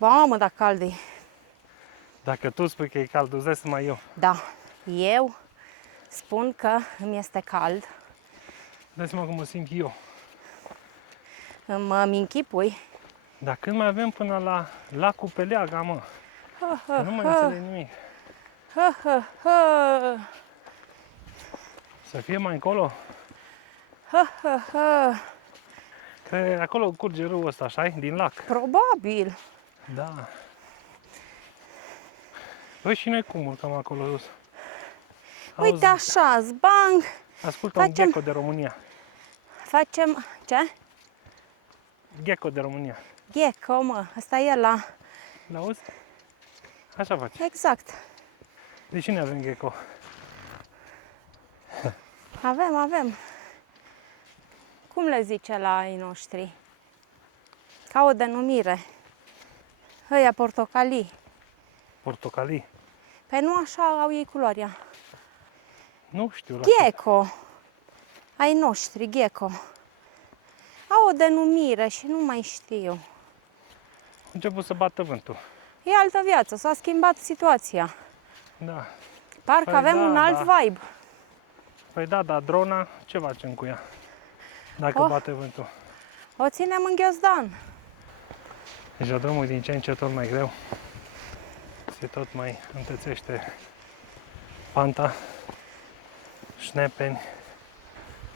Mamă, dar cald e. Dacă tu spui că e cald, îți dai seama eu. Da, eu spun că îmi este cald. Dai seama cum mă simt eu. Îmi închipui. Dar când mai avem până la lacul Peleaga, mă? Că nu mai înțeleg nimic. Să fie mai încolo? Că acolo curge râul ăsta, așa din lac. Probabil. Da. Păi și noi cum urcăm acolo jos? Uite așa, zbang. Ascultă un facem- gecko de România. Facem, ce? Gecko de România. Gecko, mă, ăsta e la... L-auzi? Așa face. Exact. De cine avem gecko? Avem. Cum le zice la ai noștri? Ca o denumire. Ăia portocalii. Portocalii? Păi nu așa au ei culoarea. Nu știu. La Gecko. Ai noștri, gecko. Au o denumire și nu mai știu. A început să bată vântul. E altă viață, s-a schimbat situația. Da. Parcă Păi avem da, un alt da. vibe. Păi da, dar drona, ce facem cu ea? Dacă bate vântul. O ținem în ghiozdan. Deja drumul e din ce în ce tot mai greu. Se tot mai întețește panta, șnepeni,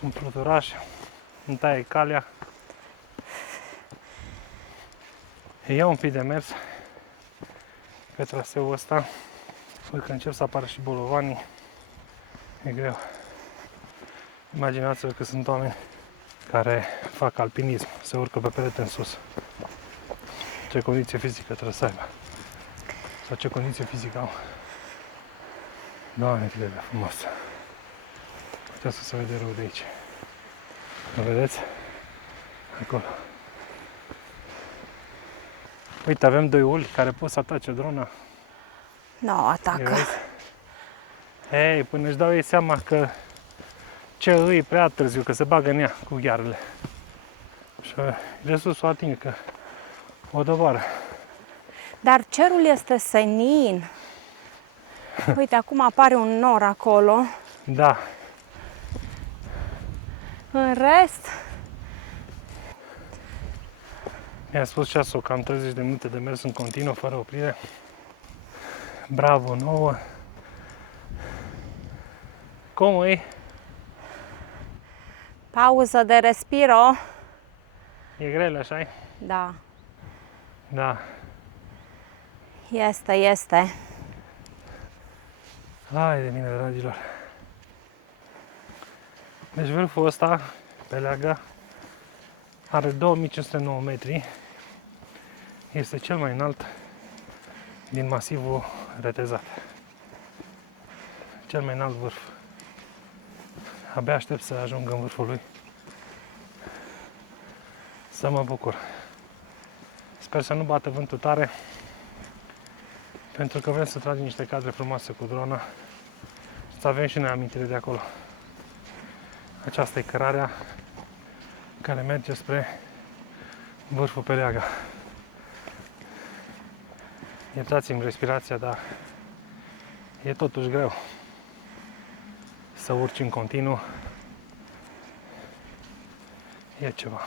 un fluturaș, îmi taie calea. Ia un pic de mers pe traseul ăsta. Văd că încep să apară și bolovanii. E greu. Imaginați-vă că sunt oameni care fac alpinism, se urcă pe perete în sus. Ce condiție fizică trebuie să aibă. Sau ce condiție fizică au. Doamne, cât de frumos. Uitați să se vede rău de aici. Mă vedeți? Acolo. Uite, avem doi uli care pot să atace drona. Nu, atacă. Hei, până își dau ei seama că ce îi prea târziu, că se bagă în ea cu ghearele. Și de sus o ating, că o doboară. Dar cerul este senin. Uite, acum apare un nor acolo. Da, În rest, mi-a spus ceasul că am 30 de minute de mers în continuu, fără oprire. Bravo, nouă. Cum e? pauză de respiro. E grele, așa-i? Da, Da. este. Hai de mine, dragilor. Deci vârful ăsta, Peleaga, are 2509 metri. Este cel mai înalt din masivul retezat. Cel mai înalt vârf. Abia aștept să ajung în vârful lui. Să mă bucur. Sper să nu bată vântul tare, pentru că vrem să tragem niște cadre frumoase cu drona. Să avem și noi amintire de acolo. Aceasta e cărarea care merge spre vârful Peleaga. Iertați-mi respirația, dar e totuși greu să urci în continuu. E ceva.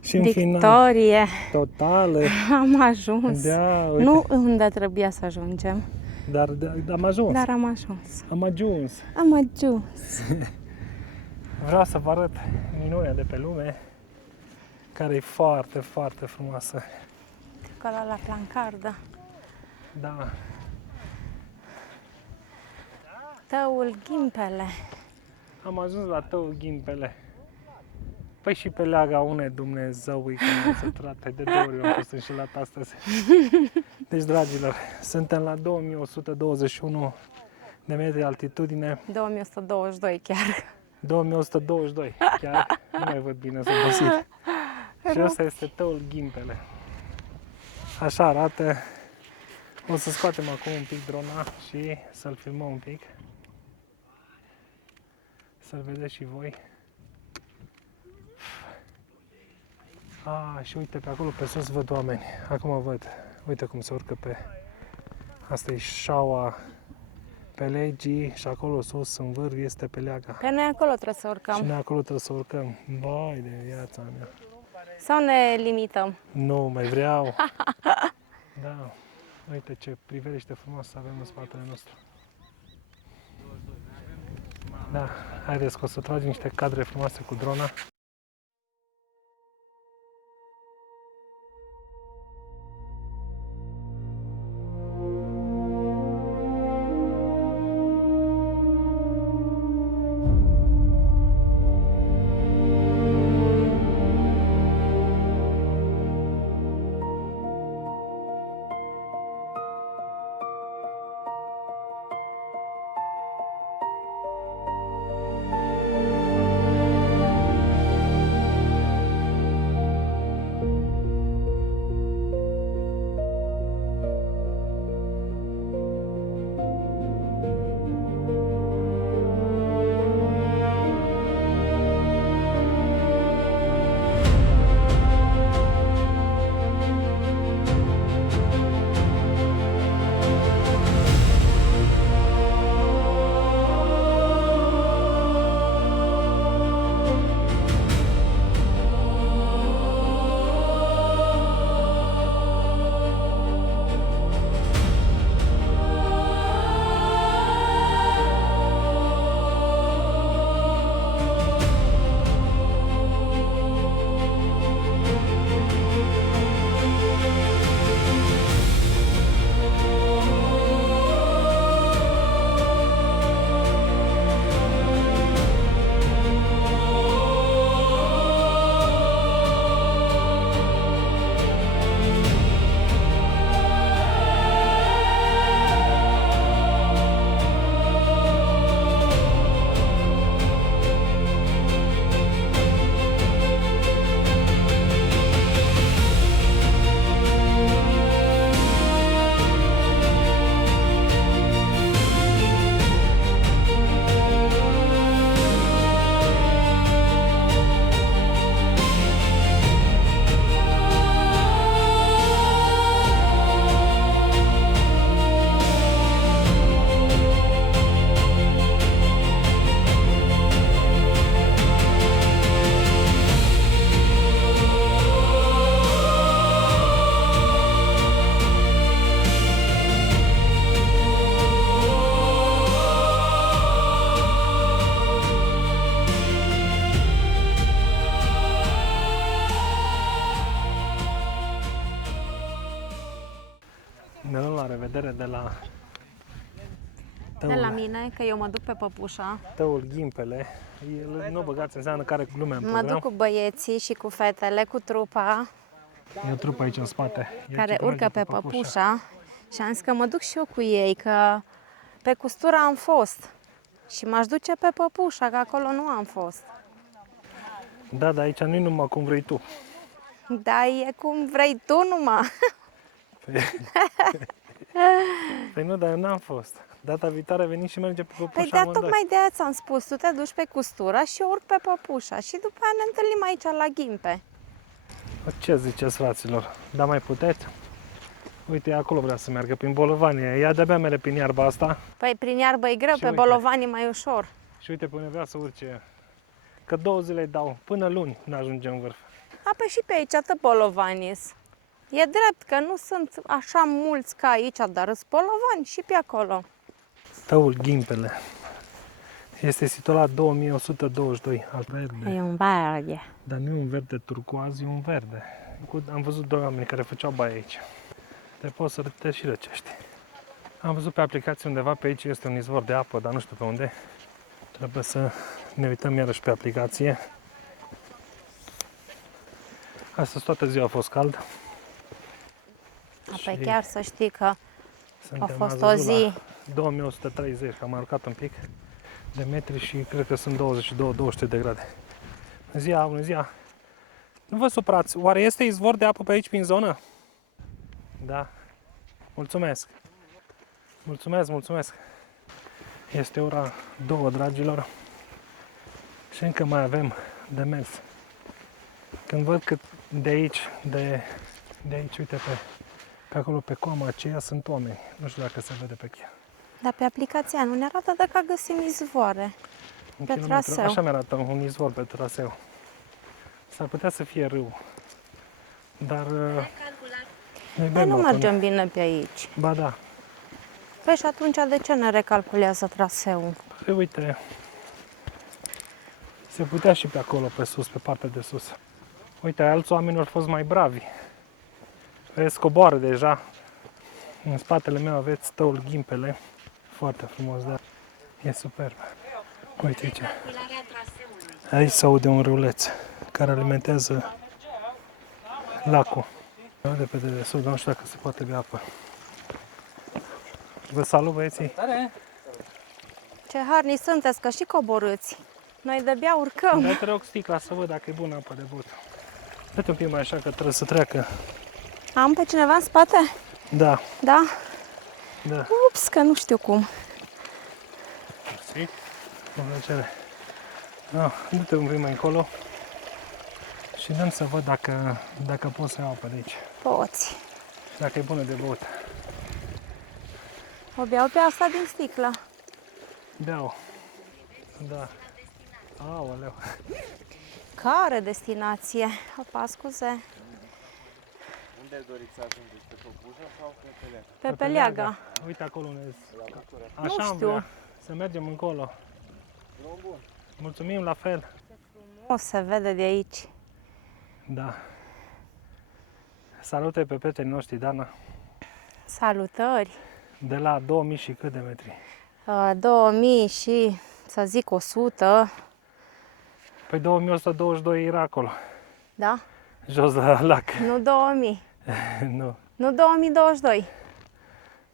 Și în Victorie! totală. Am ajuns. Da, uite. Nu unde trebuia să ajungem, Dar am ajuns. dar am ajuns. Am ajuns. Am ajuns. Vreau să vă arăt minunea de pe lume, care e foarte, foarte frumoasă. Acolo la plancardă. Da. Tăul Ghimpele. Am ajuns la tău ghimpele. Păi și Peleaga, une Dumnezeului că m-am săturat, de 2 ori am fost înșelat astăzi. Deci, dragilor, suntem la 2121 de metri altitudine, 2122 chiar. 2122, chiar nu mai văd bine, sunt obosit. Și ăsta este tăul ghimpele. Așa arată. O să scoatem acum un pic drona și să-l filmăm un pic. Să-l vedeți și voi. Și uite, pe acolo pe sus văd oameni. Acum văd. Uite cum se urcă pe... Asta e șaua Pelegii și acolo sus, în vârf, este Peleaga. Pe noi acolo trebuie să Și urcăm. noi acolo trebuie să urcăm. Vai de viața mea. Sau ne limităm? Nu, mai vreau. Da. Uite ce priveliște frumoasă avem în spatele nostru. Da, haideți că o să tragem niște cadre frumoase cu drona. Ne luăm la revedere de la De la mine, că eu mă duc pe păpușa. Tăul Ghimpele. El nu băgați înseamnă care glume în Mă program. duc cu băieții și cu fetele, cu trupa E o trupă aici în spate. El care ce urcă merge pe păpușa. Și am zis că mă duc și eu cu ei, că pe Custura am fost. Și m-aș duce pe păpușa, că acolo nu am fost. Da, dar aici nu-i numai cum vrei tu. Da, e cum vrei tu numai. Păi nu, dar eu n-am fost. Data viitoare veni și merge pe păpușa Păi da, amândoi. tocmai de aia ți-am spus, tu te duci pe Custura și eu urc pe păpușa. Și după aia ne întâlnim aici la Ghimpe. Ce ziceți, fraților? Da, mai puteți? Uite, acolo vrea să meargă, prin Bolovanie. Ea de-abia mere prin iarba asta. Păi prin iarbă e greu, Și pe uite. Bolovani e mai ușor. Și uite, până vrea să urce. Că 2 zile îi dau, până luni nu ajunge în vârf. A, păi și pe aici, tot Bolovanis. E drept că nu sunt așa mulți ca aici, dar sunt bolovani și pe acolo. Tăul Ghimpele. Este situat la 2122 al verde. E un verde. Dar nu e un verde turcoaz, e un verde. Am văzut 2 oameni care făceau baie aici. Te poți să te și răcești. Am văzut pe aplicație undeva pe aici este un izvor de apă, dar nu știu pe unde. Trebuie să ne uităm iarăși pe aplicație. Astăzi toată ziua a fost cald. Apoi Și chiar să știi că a suntem fost azi o zi. la 2130, că am aruncat un pic de metri și cred că sunt 22-23 de grade. Bună ziua! Nu vă suprați, oare este izvor de apă pe aici prin zonă? Da. Mulțumesc! Mulțumesc! Este ora 2, dragilor, și încă mai avem de mers. Când văd cât De aici, de aici, uite, pe acolo, pe coama aceea, sunt oameni. Nu știu dacă se vede pe ea. Dar pe aplicația nu ne arată dacă găsim izvoare. Un Pe kilometru. traseu. Așa mi-arată un izvor pe traseu. S-ar putea să fie râu. Dar noi Noi bem nu apă. mergem bine pe aici. Ba da. Păi și atunci de ce ne recalculează traseul? Păi uite, se putea și pe acolo, pe sus, pe partea de sus. Uite, alți oameni au fost mai bravi. Vezi, coboară deja. În spatele meu aveți tăul Ghimpele. Foarte frumos, dar e superb. Uite aici. Aici se aude un râuleț care alimentează lacul. De pe dedesubt, nu știu dacă se poate bea apă. Vă salut, băieții! Ce harni sunteți, că și coborâți. Noi de-abia urcăm. Dar te rog sticla să văd dacă e bună apă de băut. Dă-te un pic mai așa că trebuie să treacă. Am pe cineva în spate? Da, Da? da. Ups, că nu știu cum. Mersi. Cu plăcere. Da, du-te un pic mai încolo. Și dăm să văd dacă pot să iau apă de aici. Poți. Și dacă e bună de băut. O beau pe asta din sticlă. Beau. Da. Aoleu. Care destinație? Opa, scuze. Unde doriți să ajungeți? Pe Păpușa sau pe Peleaga? Pe Peleaga. Uite acolo unde Nu Așa am știu. vrea. Să mergem încolo. Drum bun. Mulțumim la fel. O se vede de aici. Da. Salute pe prietenii noștri, Dana. Salutări. De la 2000 și cât de metri? 2000 și, să zic, 100. Păi 2122 era acolo. Da? Jos la lac. Nu 2000. Nu. Nu 2022.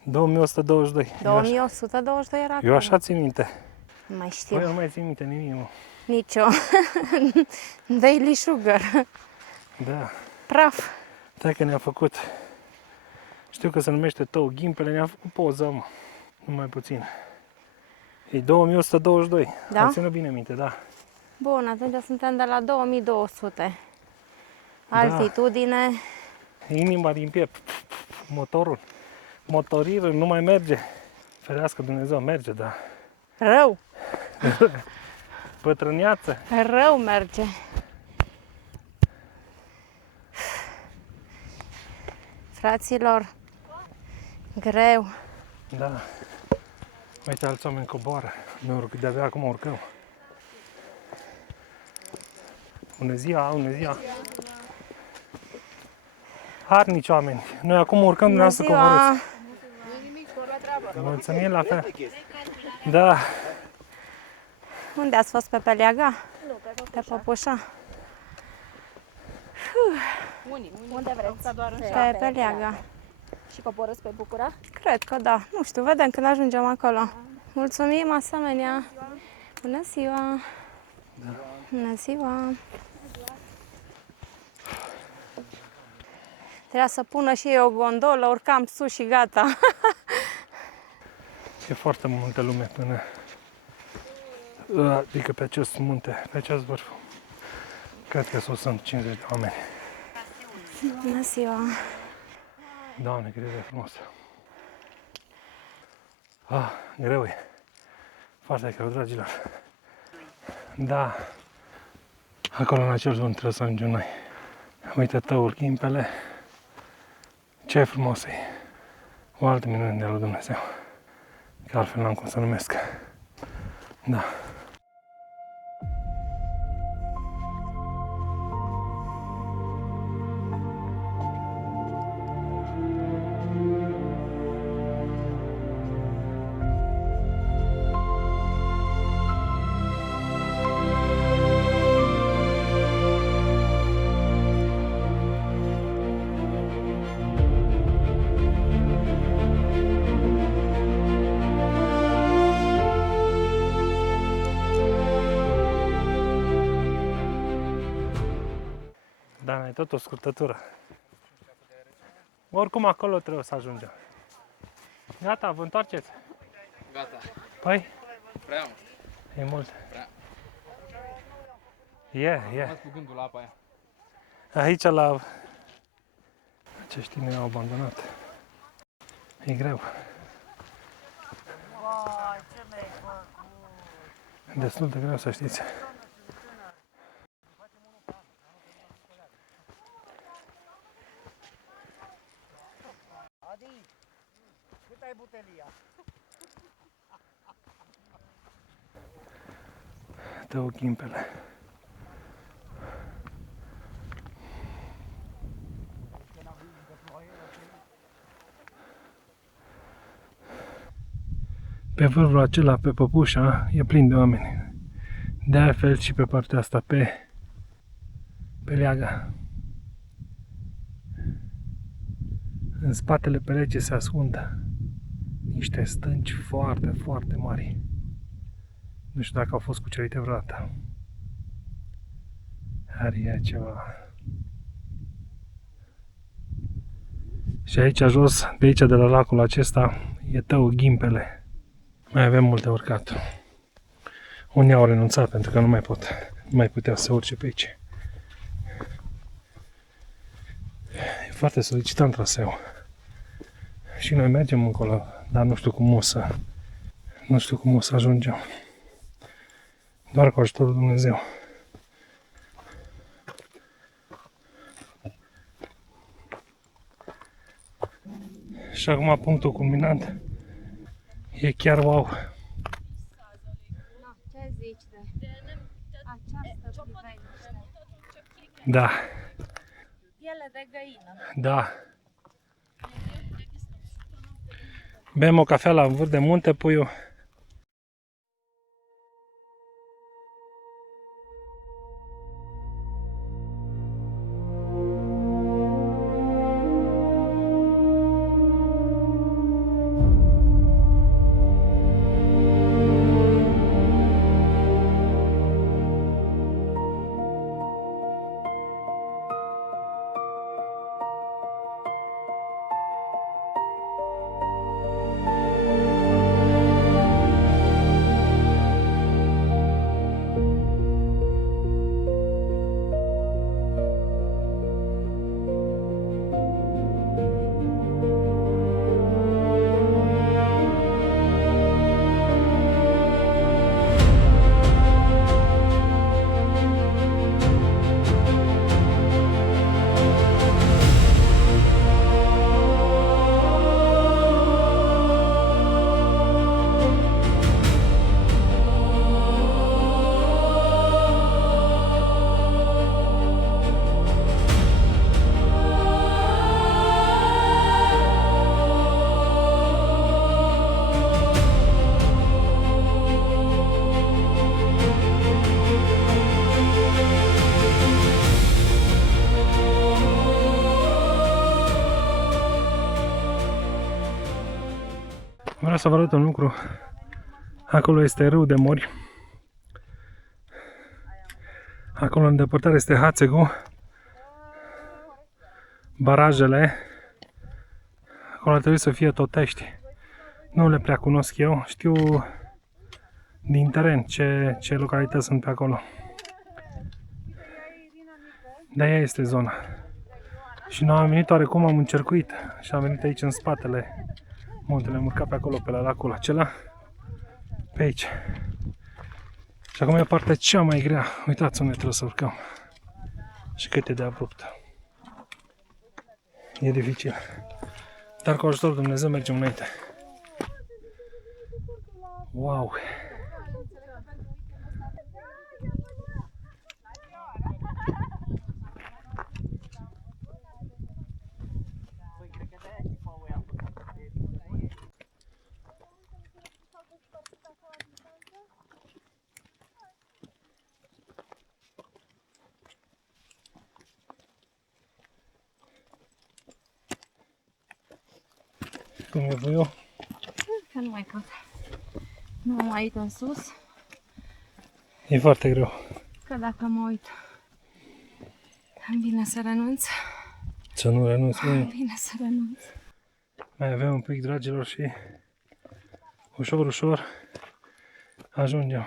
2122. 2122 era acolo. Eu așa țin minte. Nu mai știu. Păi eu nu mai țin minte nimic, mă. Nici eu. Daily sugar. Da. Praf. Stai că ne-a făcut. Știu că se numește tău Ghimpele, ne-a făcut poză, mă. Numai puțin. E 2122. Da? Am ținut bine minte, da. Bun, atunci suntem de la 2200. Da. Altitudine. Inima din piept. Motorul. Motorirul nu mai merge. Ferească Dumnezeu, merge, da. Rău. Bătrâneață. Rău merge. Fraților, greu. Da. Uite, alți oameni coboară. Noi de-abia acum urcăm. Bună ziua, bună ziua. Harnici oameni. Noi acum urcăm, Bună dumneavoastră coborâți. ziua. Mulțumim la fel. Da. Unde ați fost, pe Peleaga? Nu, pe Păpușa. Unde vreți? Doar în Pe Peleaga. Și coborâți pe Bucura? Cred că da. Nu știu, vedem când ajungem acolo. Mulțumim, asemenea. Bună ziua. Bună ziua. Trebuia să pună și eu o gondolă, urcam sus și gata. E foarte multă lume până... Adică pe acest munte, pe acest vârf. Cred că sunt 50 de oameni. Bună ziua. Doamne, cât de frumos. Greu e. Foarte greu, dragilor. Da. Acolo în acel zon trebuie să ajungem noi. Uite tăul Ghimpele. Ce frumos e. O altă minune de lui Dumnezeu. Că altfel n-am cum să numesc. Da. Da, e tot o scurtătură. Oricum acolo trebuie să ajungem. Gata, vă întoarceți? Gata. Păi, Prea mult. e mult. Prea. E. Ați cu gândul la apa aia. Aici la... Acești tineri au abandonat. E greu. Destul de greu, să știți. Adi, cât ai butelia? Două ghimpele. Pe vârful acela, pe Păpușa, e plin de oameni. De altfel și pe partea asta, pe Leaga. În spatele pereții se ascund niște stânci foarte, foarte mari. Nu știu dacă au fost cucerite vreodată. Are ea ceva. Și aici jos, de aici, de la lacul acesta, e Tău Ghimpele. Mai avem multe urcat. Unii au renunțat pentru că nu mai puteau să urce pe aici. E foarte solicitant traseu. Și noi mergem încolo, dar nu știu cum o să ajungem. Doar cu ajutorul lui Dumnezeu. Și acum punctul culminant e chiar wow. Ce zici de această priveliște? Da, Piele de găină. da. Bem o cafea la vârf de munte, puiul. Vreau să vă arăt un lucru. Acolo este râu de Mori. Acolo în depărtare este Hațegu. Barajele. Acolo ar trebui să fie Totești. Nu le prea cunosc eu. Știu din teren ce localități sunt pe acolo. De aia este zona. Și noi am venit oarecum, am încercuit și am venit aici în spatele muntele, am urcat pe acolo, pe la lacul acela, pe aici. Și acum e partea cea mai grea. Uitați unde trebuie să urcăm. Și cât e de abrupt. E dificil. Dar cu ajutorul Dumnezeu mergem înainte. Wow! Cum e voiul? Că nu mai pot. Nu am uit în sus. E foarte greu. Că dacă mă uit, îmi vine să renunț. Să nu renunți. Îmi vine să renunț. Mai avem un pic, dragilor, și ușor, ușor ajungem.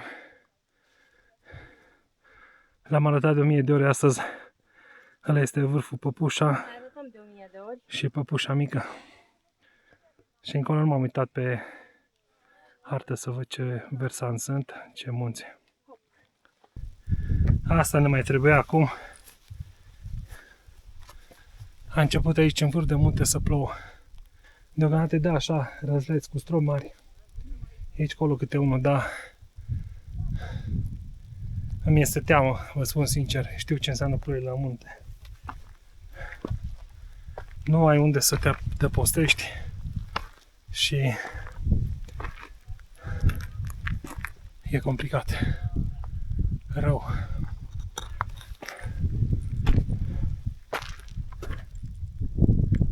L-am arătat de 1000 de ori astăzi Ăla este vârful Păpușa Mai arătăm de 1000 de ori. și Păpușa Mică. Și încolo nu m-am uitat pe hartă să văd ce versant sunt, ce munți. Asta ne mai trebuia acum. A început aici în vârf de munte să plouă. Deocamdată da așa, răzleți cu strop mari. Aici colo câte unul, da. Îmi este teamă, vă spun sincer. Știu ce înseamnă ploile la munte. Nu ai unde să te adăpostești și e complicat. Rău.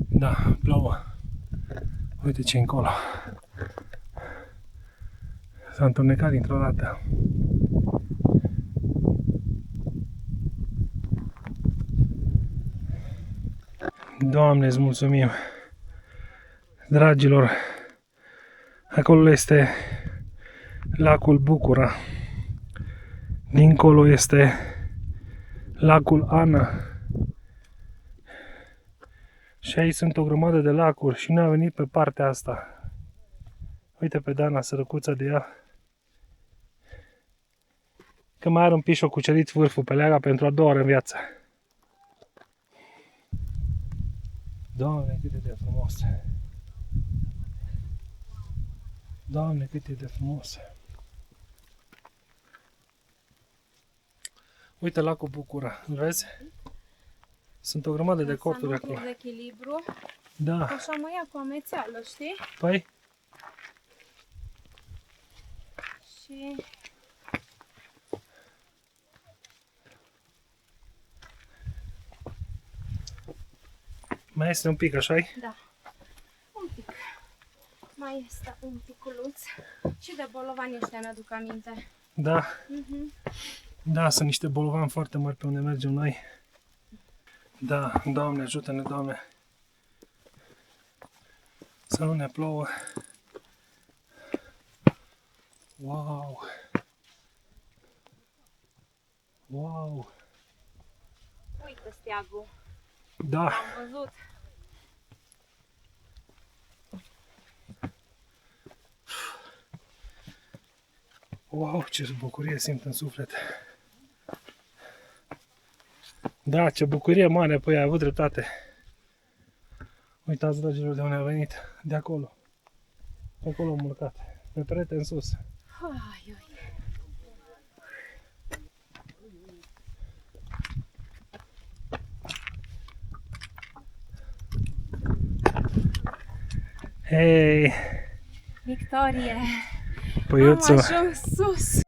Da, plouă. Uite ce încolo. S-a întunecat dintr-o dată. Doamne, îți mulțumim. Dragilor, acolo este lacul Bucura. Dincolo este lacul Ana. Și aici sunt o grămadă de lacuri și ne-a venit pe partea asta. Uite pe Dana, sărăcuța de ea. Că mai are un pic și-o cucerit vârful pe leaga pentru a doua oară în viață. Doamne, cât e de frumos! Doamne, cât e de frumos! Uite lacul Bucura, îl vezi? Sunt o grămadă de corturi acolo. Să nu pierd echilibru. Da. Așa mă ia cu amețeală, știi? Păi, Și... mai este un pic, așa-i? Da. Un pic. Mai este un piculuț. Și de bolovani ăștia mi-aduc aminte. Da. Da, sunt niște bolovani foarte mari pe unde mergem noi. Da, Doamne, ajută-ne, Doamne. Să nu ne plouă. Wow! Wow! Uite steagul. Da, Am văzut. wow, ce bucurie simt în suflet. Da, ce bucurie mare, păi ai avut dreptate. Uitați, dragilor, de unde a venit. De acolo. De acolo am urcat. Pe perete în sus. Ai, ai. Hei, Victorie! păiuțu. Am ajuns sus!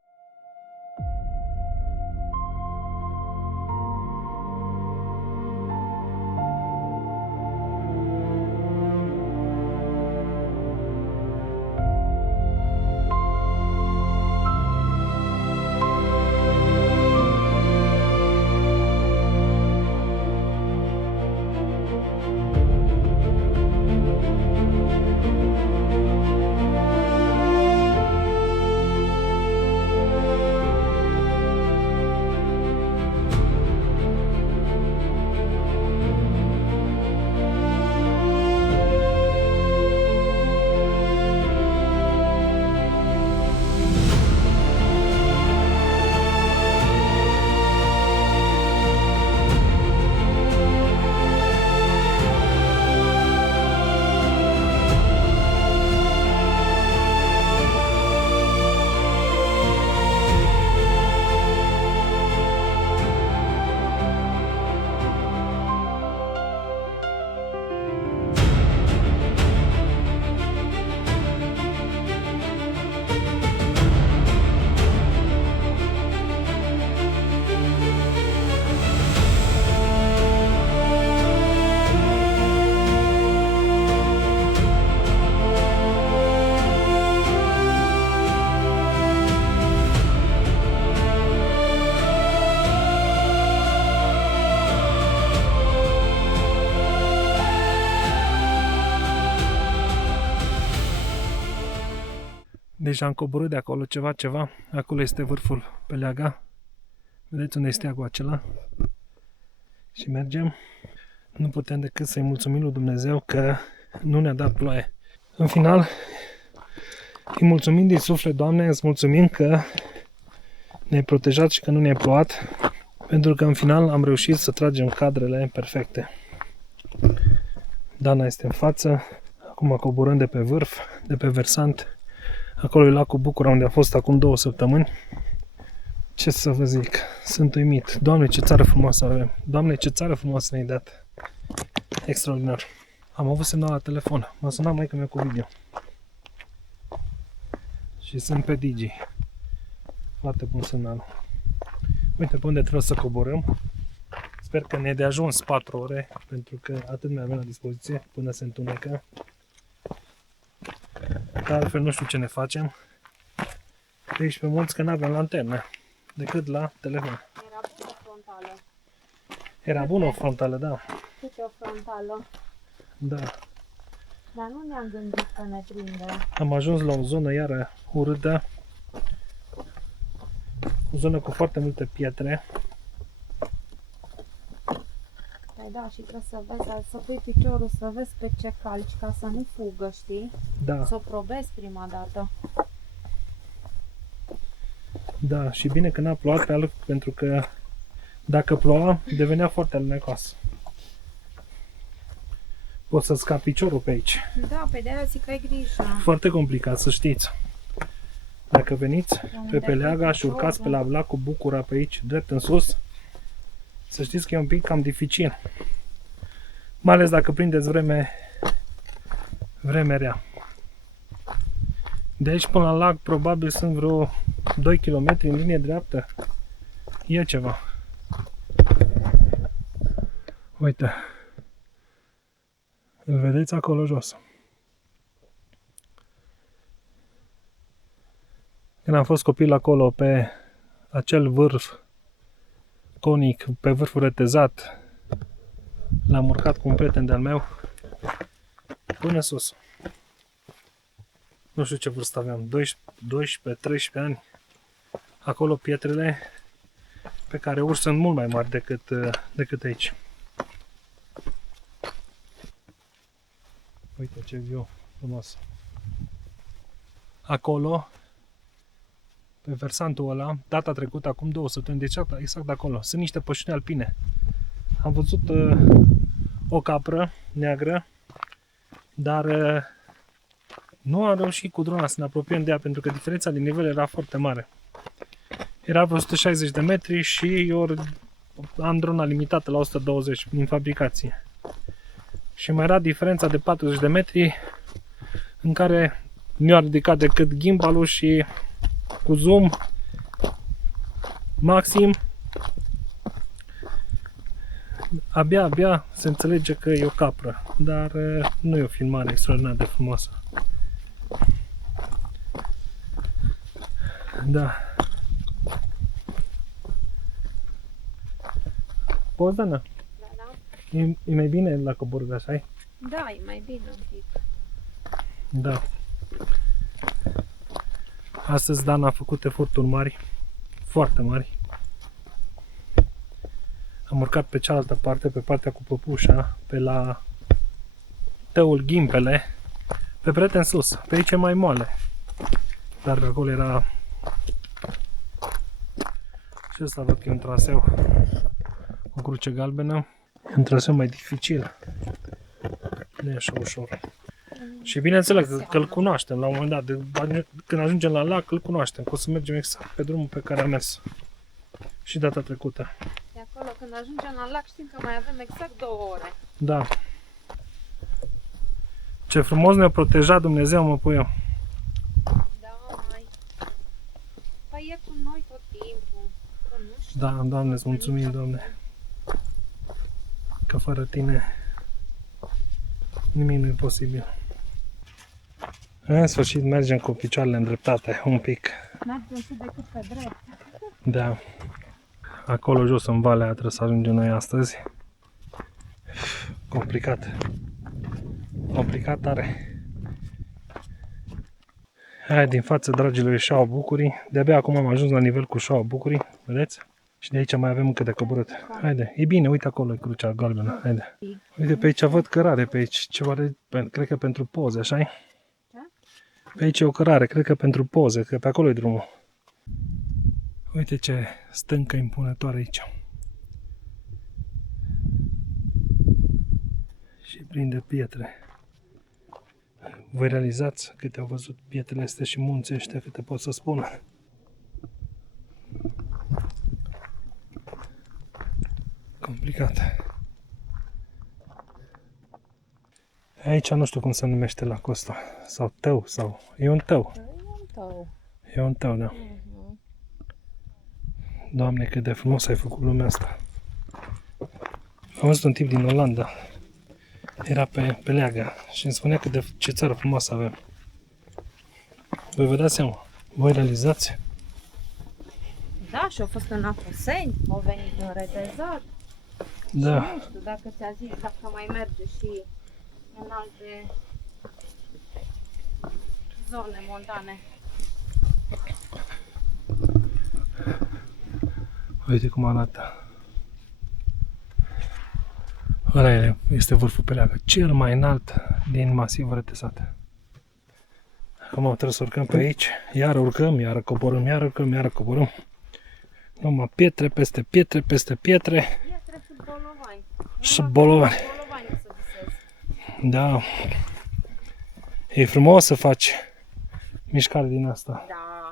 Deja am coborât de acolo ceva. Acolo este vârful pe leaga. Vedeți unde este steagul acela? Și mergem. Nu putem decât să-i mulțumim lui Dumnezeu că nu ne-a dat ploaie. În final, îi mulțumim din suflet, Doamne, îți mulțumim că ne-ai protejat și că nu ne-ai plouat, pentru că în final am reușit să tragem cadrele perfecte. Dana este în față, acum coborăm de pe vârf, de pe versant. Acolo e lacul Bucura, unde a fost acum 2 săptămâni. Ce să vă zic, sunt uimit. Doamne, ce țară frumoasă avem. Doamne, ce țară frumoasă ne-ai dat. Extraordinar. Am avut semnal la telefon. M-a sunat maică-mea cu video. Și sunt pe Digi. Foarte bun semnal. Uite pe unde trebuie să coborâm. Sper că ne-e de ajuns 4 ore, pentru că atât mai avem la dispoziție până se întunecă. Dar altfel nu știu ce ne facem. De aici pe munți că nu avem lanternă, decât la telefon. Era bună frontală. Era bună o frontală, da. Câte o frontală. Da. Dar nu ne-am gândit că ne prinde. Am ajuns la o zonă iară urâtă. O zonă cu foarte multe pietre. Păi da, și trebuie să vezi, să pui piciorul, să vezi pe ce calci, ca să nu fugă, știi? Da, Să o probezi prima dată. da, și bine că n-a plouat pe alb, pentru că dacă ploua, devenea foarte alunecoasă. Poți să scapi piciorul pe aici. Da, pe de-aia zic că ai grijă. Foarte complicat, să știți. Dacă veniți pe Peleaga și urcați pe la lacul Bucura pe aici, drept în sus, să știți că e un pic cam dificil. Mai ales dacă prindeți vreme rea. De aici până la lac probabil sunt vreo 2 km în linie dreaptă. E ceva. Uite. Îl vedeți acolo jos. Când am fost copil acolo pe acel vârf conic, pe vârful retezat, l-am urcat cu un prieten de-al meu până sus. Nu știu ce vârstă aveam, 12-13 ani. Acolo pietrele pe care urci sunt mult mai mari decât aici. Uite ce viu frumos. Acolo, pe versantul ăla, data trecută, acum 2 săptămâni, deci exact acolo, sunt niște pășuni alpine. Am văzut o capră neagră, dar nu am reușit cu drona să ne apropiem de ea, pentru că diferența din nivel era foarte mare. Era vreo 160 de metri și eu am drona limitată la 120 din fabricație. Și mai era diferența de 40 de metri în care nu a ridicat decât gimbalul și cu zoom maxim abia se înțelege că e o capră, dar nu e o filmare extraordinar de frumoasă. Da. Poți, Dana? Da. E mai bine la coborâre așa, ai? Da, e mai bine un pic. Da. Astăzi Dana a făcut eforturi mari, foarte mari. Am urcat pe cealaltă parte, pe partea cu păpușa, pe la tăul Ghimpele, pe prieten sus. Pe aici e mai moale. Dar acolo era... Și ăsta văd că e un traseu cu cruce galbenă. E un traseu mai dificil. Nu e așa ușor. Și bineînțeles că îl cunoaștem la un moment dat. Când ajungem la lac, îl cunoaștem. Că o să mergem exact pe drumul pe care am mers și data trecută. De acolo, când ajungem la lac, știm că mai avem exact 2 ore. Da. Ce frumos ne-a protejat Dumnezeu, mă pui eu. Da, mai. Păi e cu noi tot timpul. Că nu știu. Da, Doamne, îți mulțumim, Doamne. Că fără Tine nimic nu e posibil. În sfârșit mergem cu picioarele îndreptate, un pic. Mergem și decât pe drept. Da. Acolo jos în valea aia trebuie să ajungem noi astăzi. Complicat. Complicat tare. Aia din față, dragilor, e Șaua Bucurii. De-abia acum am ajuns la nivel cu Șaua Bucurii. Vedeți? Și de aici mai avem încă de coborât. Haide, e bine, uite acolo e crucea galbenă, haide. Uite, pe aici văd cărare, pe aici ceva cred că pentru poze, așa-i? Pe aici e o cărare, cred că pentru poze, că pe acolo e drumul. Uite ce stâncă impunătoare aici. Și plin de pietre. Voi realizați câte au văzut pietrele astea și munții ăștia, câte pot să spun. Complicat. Aici nu știu cum se numește lacul ăsta. Sau tău, sau... E un tău. E un tău, da. Doamne, cât de frumos ai făcut lumea asta. Am văzut un tip din Olanda. Era pe leagă și îmi spunea ce țară frumoasă avem. Voi vă dați seama? Voi realizați? Da, și au fost în Apuseni, au venit în Retezat. Da. Și nu știu dacă ți-a zis dacă mai merge și în alte zone montane. Uite cum arată. Ăla este vârful pe leagă, cel mai înalt din masivul Retezat. Acum trebuie să urcăm pe aici, iar urcăm, iar coborâm, iar urcăm, iar coborâm. Numai pietre, peste pietre, peste pietre. Pietre și bolovani. Și bolovani. Bolovani să visez. Da. E frumos să faci mișcare din asta. Da.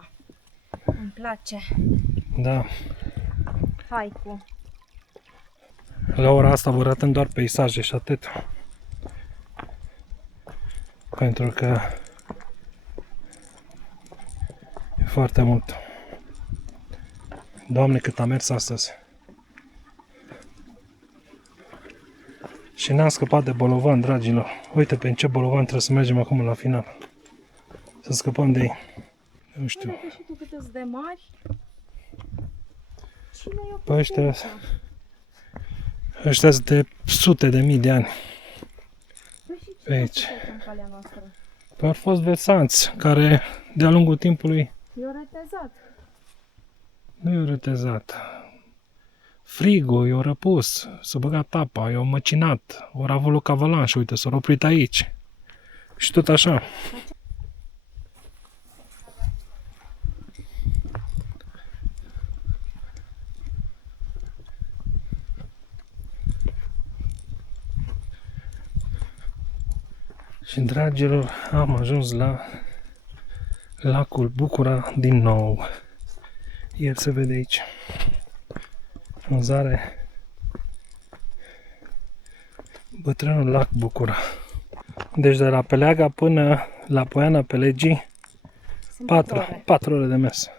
Îmi place. Da. Haiku. La ora asta vă arătăm doar peisaje și atât. Pentru că e foarte mult. Doamne, cât am mers astăzi. Și ne-am scăpat de bolovan, dragilor. Uite pe ce bolovan trebuie să mergem acum la final. Să scăpăm de ei. Nu știu. Uite și tu câte-s de mari. Cine i-a Păi ăștia sunt de sute de mii de ani. Păi și Pe aici. ce în calea noastră? Păi au fost versanți care de-a lungul timpului I-au retezat. nu i-au retezat. Frigul i-au răpus, s-a băgat apa, i-au măcinat, ori avut loc avalanșă, uite, s-au oprit aici. Și tot așa. Și, dragilor, am ajuns la lacul Bucura din nou. El se vede aici. Frunzare. Bătrânul lac Bucura. Deci de la Peleaga până la Poiana Pelegii, 4 ore de mers.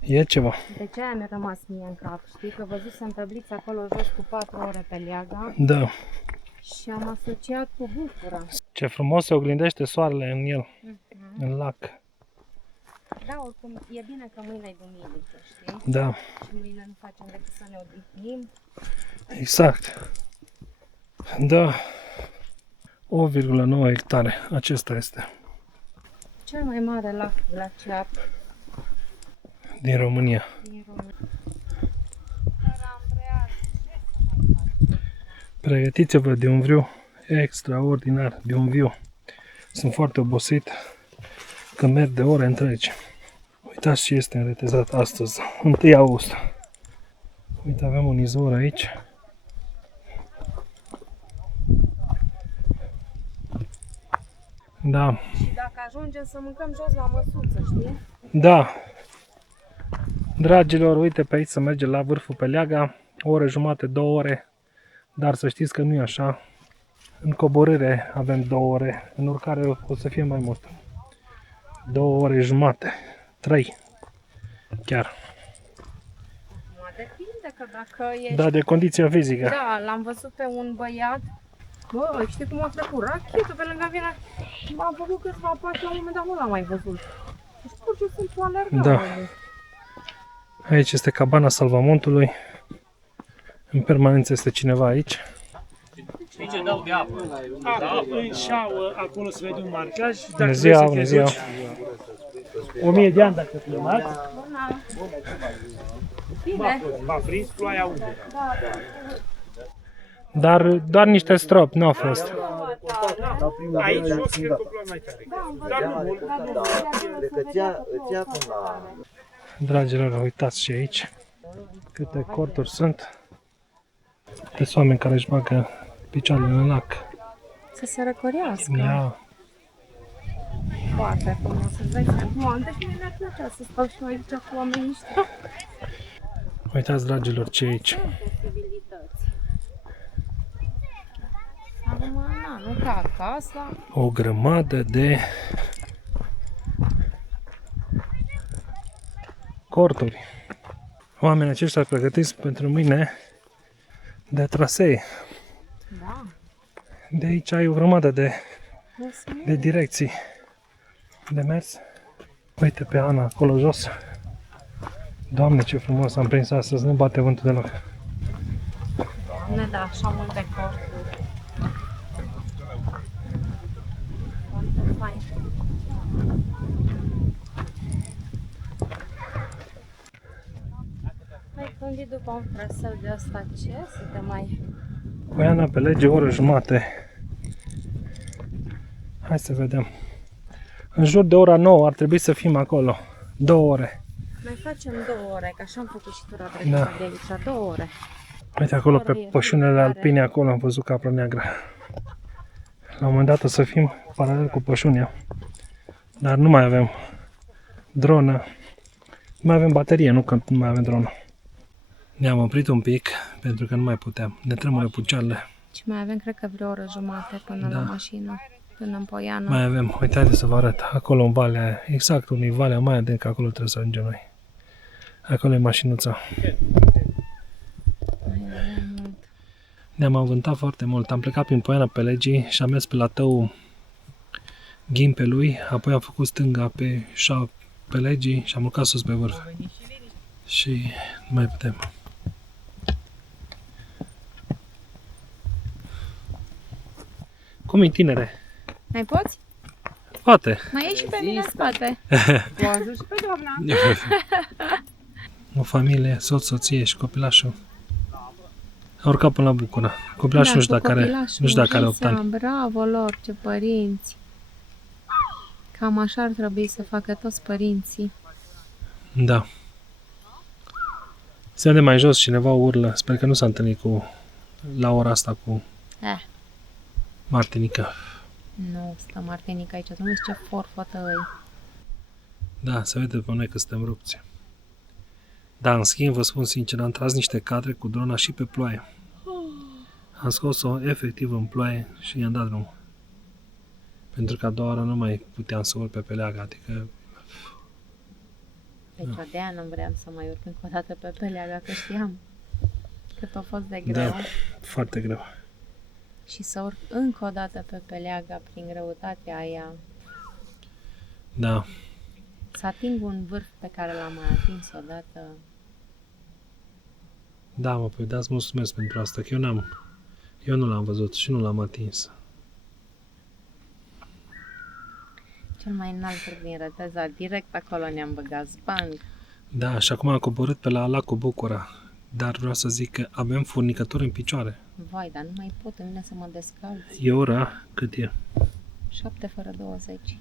E ceva. De ce aia mi-a rămas mie în cap? Știi că văzusem tablița acolo jos cu 4 ore pe leaga Da. și am asociat cu Bucura. Ce frumos se oglindește soarele în el, în lac. Da, oricum, e bine că mâine e duminică, știi? Da, Și mâine nu facem decât să ne odihnim. exact. Da. 8,9 hectare. Acesta este. Cel mai mare lac glaciar Din România. din România. Pregătiți-vă de un viu extraordinar, de un viu. Sunt foarte obosit că merg de ore întregi. Uitați ce este înretezat astăzi, 1 august. Uite, avem un izvor aici. Da, Și dacă ajungem să mâncăm jos la măsuță, știi? da. Dragilor, uite pe aici să merge la vârful Peleaga, o oră jumate, 2 ore. Dar să știți că nu e așa. În coborâre avem 2 ore, în urcare o să fie mai mult. 2 ore jumate, 3 chiar. Mă depinde că dacă ești... Da, de condiția fizică. Da, l-am văzut pe un băiat. Bă, știi cum a trecut rachetul pe lângă mine? M-am făcut câțiva pași, la un moment dat nu l-am mai văzut. Deci pur și simplu alergam. Da. Aici este cabana Salvamontului. În permanență este cineva aici. Aici dau de apă. Apă, șauă, acolo se vede un marcaj. Bună ziua, bună ziua. 1000 de ani dacă filmați. Bine. V-a prins ploaia umbra. Dar doar niște stropi, nu a fost. Aici jos cred că ploaia mai tare. Dar nu mult. Cred că îți ia până la... Dragilor, uitați și aici câte corturi sunt. Câte oameni care își bagă picioarele în lac. Să se răcorească. Ia. Foarte frumos, îți dai seama. Deci mie mi-ar plăcea să stau și eu aici cu oamenii ăștia. Uitați, dragilor, ce e aici. Posibilități. Acum, na, nu ca acasă. O grămadă de corturi. Oamenii aceștia pregătiți pentru mâine de trasee. Da. De aici ai o grămadă de direcții de mers. Uite pe Ana acolo jos. Doamne, ce frumos am prins astăzi, nu bate vântul deloc. Doamne, da, așa multe corturi. Foarte fain. Mai când după un traseu de asta, ce? Să te mai... Poiana pe lege, o oră jumate. Hai să vedem. În jur de ora 9 ar trebui să fim acolo. 2 ore. Mai facem 2 ore, că așa am făcut și tura trecută de aici, 2 ore. Uite acolo pe pășunile alpine, acolo am văzut capra neagră. La un moment dat o să fim paralel cu pășunia. Dar nu mai avem dronă. Nu mai avem baterie, nu că nu mai avem dronă. Ne-am oprit un pic pentru că nu mai puteam. Ne tremură picioarele. Și mai avem, cred că vreo oră jumate până la mașină, până în Poiana. Mai avem, uitați să vă arăt. Acolo în valea, exact unui valea mai adâncă, acolo trebuie să ajungem noi. Acolo e mașinuța. Mai avem mult. Ne-am avântat foarte mult. Am plecat prin Poiana Pelegii și am mers pe Latău Ghimpelui, apoi am făcut stânga pe Șa Pelegii și am urcat sus pe vârf. Și nu mai putem. Cum e, tinere? Mai poți? Poate. Mai ieși și pe mine în spate. Poți și pe doamna. O familie, soț, soție și copilașul. A urcat până la Bucura. Copilașul nu știu dacă are 8 ani. Bravo lor, ce părinți. Cam așa ar trebui să facă toți părinții. Da. Se vede mai jos, cineva urlă. Sper că nu s-a întâlnit la ora asta cu Martinica. Nu stă Martinica aici, nu știu ce forfătă îi. Da, se vede pe noi că suntem rupți. Da, în schimb, vă spun sincer, am tras niște cadre cu drona și pe ploaie. Am scos-o efectiv în ploaie și i-am dat drumul. Pentru că a doua oară nu mai puteam să urc pe peleagă, adică... Deci de aia nu vreau să mai urc încă o dată pe peleaga, că știam cât a fost de greu. Da, foarte greu. Și să urc încă o dată pe peleaga prin greutatea aia. Da, Să ating un vârf pe care l-am mai atins odată. da, mă, păi dați mulțumesc pentru asta, că eu nu l-am văzut și nu l-am atins. Cel mai înalt vârf din Rătăza, direct acolo ne-am băgat, zbang. Da, și acum am coborât pe la lacul Bucura, dar vreau să zic că avem furnicători în picioare. Vai, dar nu mai pot în mine să mă descalț. E ora, cât e? 7 fără 20.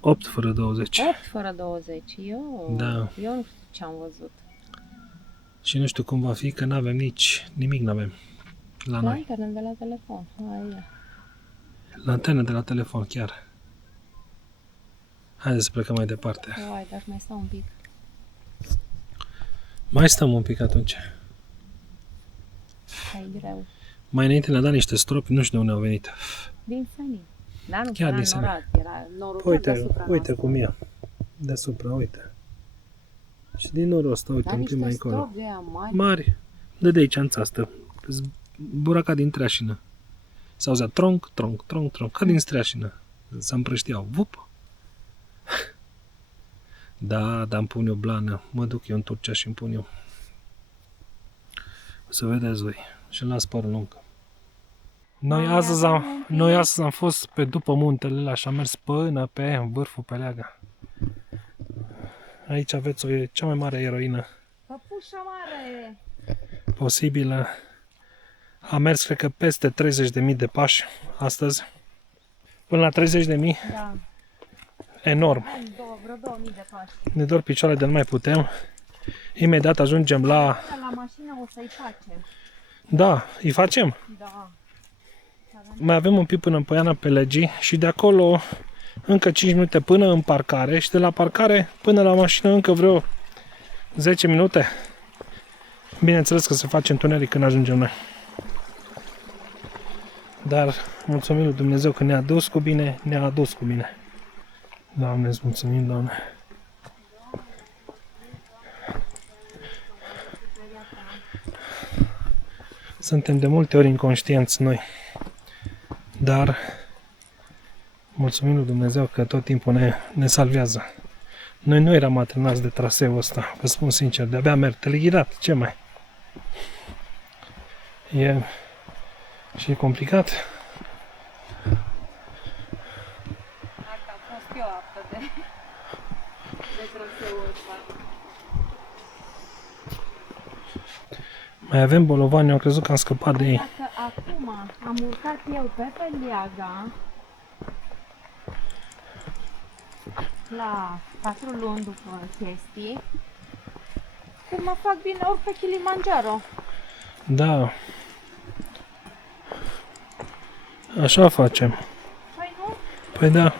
8 fără 20. 8 fără 20. Da. Eu nu știu ce am văzut. Și nu știu cum va fi, că n-avem nimic n-avem la noi. Lanternă de la telefon. Hai. Lanternă de la telefon, chiar. Haideți să plecăm mai departe. Vai, dar mai stau un pic. Mai stăm un pic atunci. Hai greu. Mai înainte ne-a dat niște stropi, nu știu de unde au venit. Din senin. Dar nu, Chiar era din senin. norat, era norul deasupra Uite noastră. cum e. Deasupra, uite. Și din norul ăsta, uite, Dar un pic mai niște încolo. stropi de aia mari. Mari. De aici în țastă. Buraca din treașină. S-auzea tronc, tronc, tronc, tronc, ca din streașină. Se împrășteau. Vup! Da, dar îmi pun eu blană. Mă duc eu în Turcia și îmi pun eu. O să vedeți voi. Și îmi las părul lung. Noi astăzi am fost pe după muntele ăla și am mers până pe vârful Peleaga. Aici aveți cea mai mare eroină ușa mare! posibilă. Am mers, cred că, peste 30.000 de pași astăzi. Până la 30.000. Da. Enorm. Vreo 2000 de pași. Ne dor picioarele de nu mai putem. Imediat ajungem la... La mașină o să-i facem. Da, îi facem. Da. Mai avem un pic până în Poiana Pelegii și de acolo încă 5 minute până în parcare și de la parcare până la mașină încă vreo 10 minute. Bineînțeles că se face întuneric când ajungem noi. Dar mulțumim lui Dumnezeu că ne-a dus cu bine, ne-a adus cu bine. Doamne, îți mulțumim, Doamne. Suntem de multe ori inconștienți noi. Dar mulțumim lui Dumnezeu că tot timpul ne salvează. Noi nu eram antrenați de traseul ăsta, vă spun sincer, de-abia merg teleghidat, ce mai? E complicat. Asta a fost eu aptă de traseul ăsta. Mai avem bolovani, eu am crezut că am scăpat de ei. Dacă acum am urcat eu pe Peleaga la 4 luni după chestii, când mă fac bine, urc pe Kilimanjaro. Da. Așa facem. Păi nu? Păi da.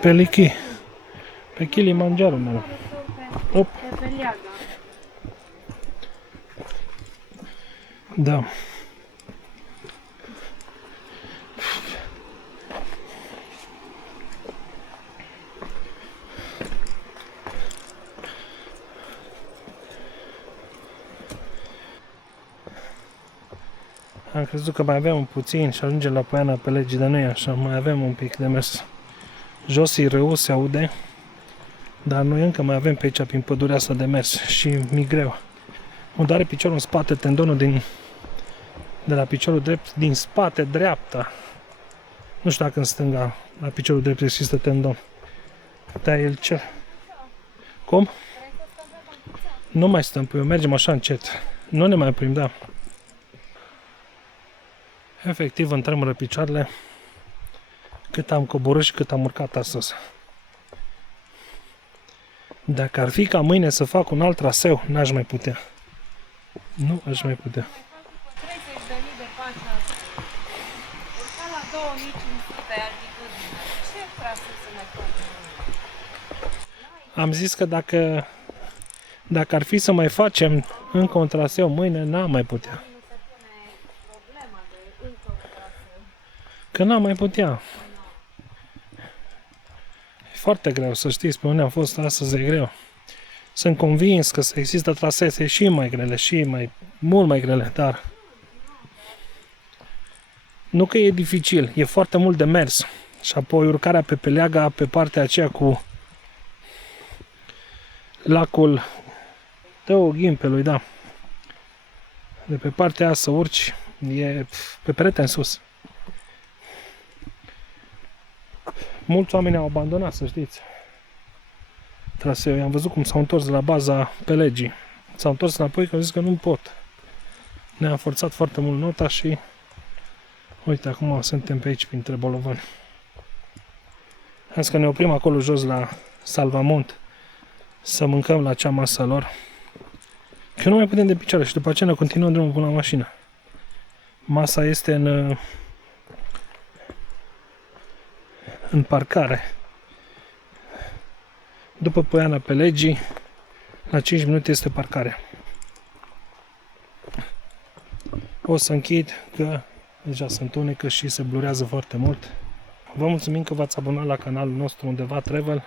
Pe Lichi. Pe Kilimanjaro, mă. Op. Pe Peleaga. Da. Am crezut că mai aveam puțin și ajungem la Poiana Pelegii, dar nu e așa, mai avem un pic de mers. Jos e rău, se aude, dar noi încă mai avem pe aici, prin pădurea asta de mers și mi greu. Mă doare piciorul în spate, tendonul de la piciorul drept, din spate, dreapta. Nu știu dacă în stânga, la piciorul drept există tendon. Da, el cel. Cum? Nu mai stăm pe eu, mergem așa încet. Nu ne mai oprim, da. Efectiv, îmi tremură picioarele cât am coborât și cât am urcat astăzi. Dacă ar fi ca mâine să fac un alt traseu, n-aș mai putea. Nu aș mai putea. 30.000 de pași la zi. Urca la 2500 altitudine. Ce traseu să mai facem? Am zis că dacă ar fi să mai facem încă un traseu mâine, n-am mai putea. Nu se pune problema de încă un traseu. Că n-am mai putea. E foarte greu, să știți, pe unde am fost astăzi e greu. Sunt convins că există trasee și mai grele, mult mai grele, dar nu că e dificil, e foarte mult de mers. Și apoi urcarea pe Peleaga, pe partea aceea cu lacul Tău Ghimpelui, da. De pe partea aia să urci, e pe perete în sus. Mulți oameni au abandonat, să știți, traseul. I-am văzut cum s-au întors de la baza Pelegii. S-au întors înapoi că au zis că nu pot. Ne-a forțat foarte mult nota și uite, acum suntem pe aici, printre bolovani. Hai să ne oprim acolo jos la Salvamont să mâncăm la acea masă lor. Că nu mai putem de picioare și după aceea ne continuăm drumul până la mașină. Masa este în parcare. După Poiana Pelegii, la 5 minute este parcare. O să închid că deja se întunecă și se blurează foarte mult. Vă mulțumim că v-ați abonat la canalul nostru Undeva Travel.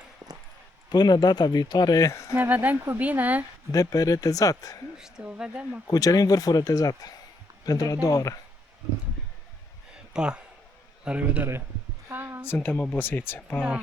Până data viitoare, Ne vedem cu bine. de pe retezat. Nu știu, vedem acum. Cucerim vârful retezat pentru a doua oră. Pa! La revedere! Pa. Suntem obosiți. Pa! Da.